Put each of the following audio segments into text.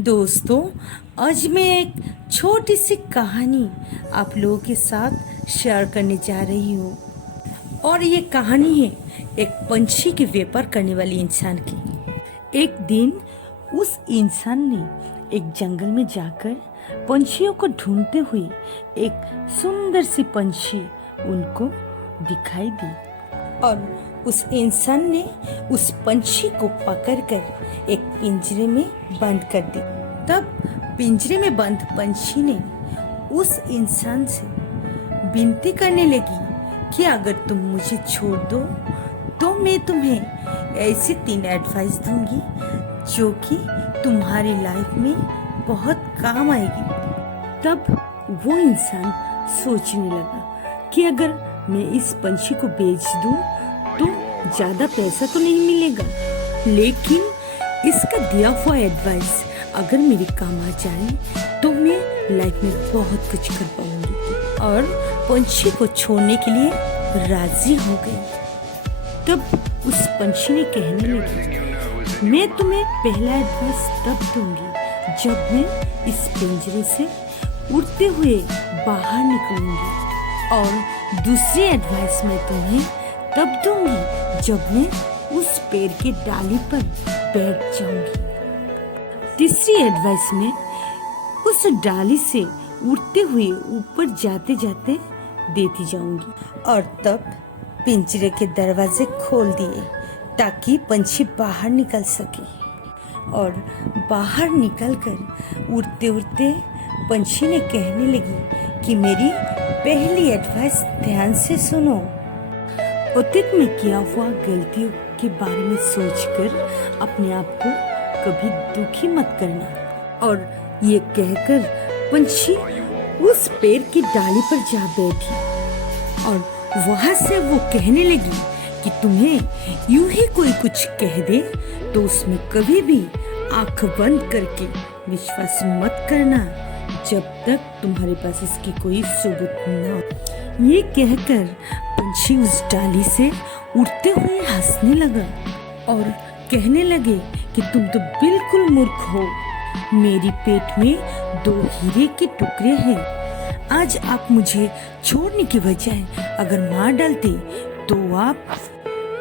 दोस्तों, आज मैं एक छोटी सी कहानी आप लोगों के साथ शेयर करने जा रही हूँ। और ये कहानी है एक पंछी के व्यापार करने वाली इंसान की। एक दिन उस इंसान ने एक जंगल में जाकर पंछियों को ढूंढते हुए एक सुंदर सी पंछी उनको दिखाई दी और उस इंसान ने उस पंछी को पकड़कर एक पिंजरे में बंद कर दी। तब पिंजरे में बंद पंछी ने उस इंसान से विनती करने लगी कि अगर तुम मुझे छोड़ दो तो मैं तुम्हें ऐसी 3 एडवाइस दूंगी जो कि तुम्हारी लाइफ में बहुत काम आएगी। तब वो इंसान सोचने लगा कि अगर मैं इस पंछी को बेच दूं तो ज्यादा पैसा तो नहीं मिलेगा, लेकिन इसका दिया हुआ एडवाइस अगर मेरे काम आ जाए तो मैं लाइफ में बहुत कुछ कर पाऊंगी। और पंछी को छोड़ने के लिए राजी हो गई। तब उस पंछी ने कहने लगी, मैं तुम्हें पहला एडवाइस तब दूंगी जब मैं इस पिंजरे से उड़ते हुए बाहर निकलूंगी, और दूसरी एडवाइस मैं तुम्हें तब दूंगी जब मैं उस पेड़ की डाली पर बैठ जाऊंगी। तीसरी एडवाइस में उस डाली से उड़ते हुए ऊपर जाते जाते देती जाऊंगी। और तब पिंजरे के दरवाजे खोल दिए ताकि पंछी बाहर निकल सके। और बाहर निकलकर उड़ते उड़ते पंछी ने कहने लगी कि मेरी पहली एडवाइस ध्यान से सुनो। अतीत में किया हुआ गलतियों के बारे में सोचकर अपने आप को कभी दुखी मत करना। और ये कहकर पंछी उस पेड़ की डाली पर जा बैठी और वहां से वो कहने लगी कि तुम्हें यूं ही कोई कुछ कह दे तो उसमें कभी भी आंख बंद करके विश्वास मत करना जब तक तुम्हारे पास इसकी कोई सबूत न हो। ये कहकर पंछी उस डाली से उड़ते हुए हंसने लगा और कहने लगे कि तुम तो बिल्कुल मूर्ख हो। मेरी पेट में 2 हीरे के टुकड़े हैं। आज आप मुझे छोड़ने की बजाय अगर मार डालते तो आप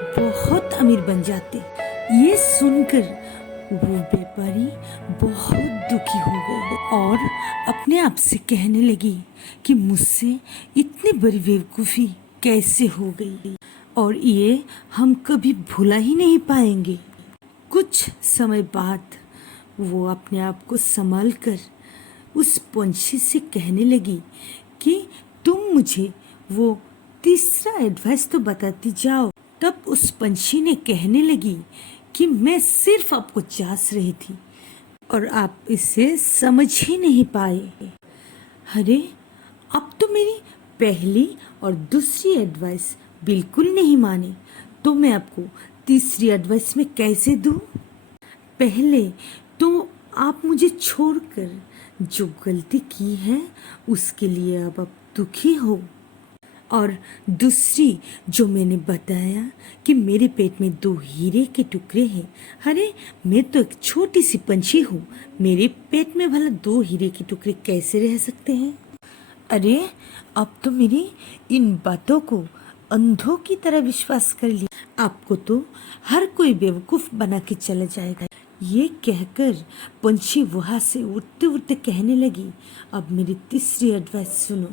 बहुत अमीर बन जाते। ये सुनकर वो व्यापारी बहुत दुखी हो गई और अपने आप से कहने लगी कि मुझसे इतनी बड़ी बेवकूफ़ी कैसे हो गई, और ये हम कभी भुला ही नहीं पाएंगे। कुछ समय बाद वो अपने आप को संभाल कर उस पंछी से कहने लगी कि तुम मुझे वो तीसरा एडवाइस तो बताती जाओ। तब उस पंछी ने कहने लगी कि मैं सिर्फ आपको जांच रही थी और आप इसे समझ ही नहीं पाए। अरे, अब तो मेरी पहली और दूसरी एडवाइस बिल्कुल नहीं माने, तो मैं आपको तीसरी एडवाइस में कैसे दूं? पहले तो आप मुझे छोड़कर जो गलती की है उसके लिए अब आप दुखी हो, और दूसरी जो मैंने बताया कि मेरे पेट में 2 हीरे के टुकड़े हैं। अरे, मैं तो एक छोटी सी पंछी हूँ, मेरे पेट में भला 2 हीरे के टुकड़े कैसे रह सकते हैं? अरे, अब तो मेरी इन बातों को अंधों की तरह विश्वास कर लिया। आपको तो हर कोई बेवकूफ बना के चला जाएगा। ये कहकर पंछी वहां से उड़ते उड़ते कहने लगी, अब मेरी तीसरी एडवाइस सुनो।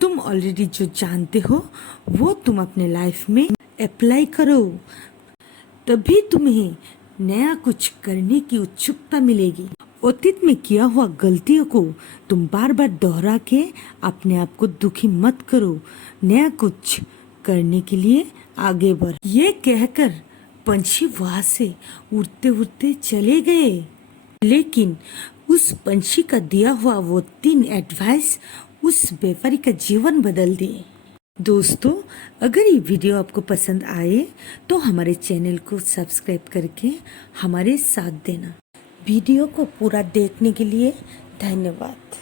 तुम ऑलरेडी जो जानते हो वो तुम अपने लाइफ में अप्लाई करो, तभी तुम्हें नया कुछ करने की उत्सुकता मिलेगी। अतीत में किया हुआ गलतियों को तुम बार बार दोहरा के अपने आप को दुखी मत करो, नया कुछ करने के लिए आगे बढ़। ये कहकर पंछी वहां से उड़ते उड़ते चले गए, लेकिन उस पंछी का दिया हुआ वो 3 एडवाइस उस व्यापारी का जीवन बदल दिए। दोस्तों, अगर ये वीडियो आपको पसंद आए तो हमारे चैनल को सब्सक्राइब करके हमारे साथ देना। वीडियो को पूरा देखने के लिए धन्यवाद।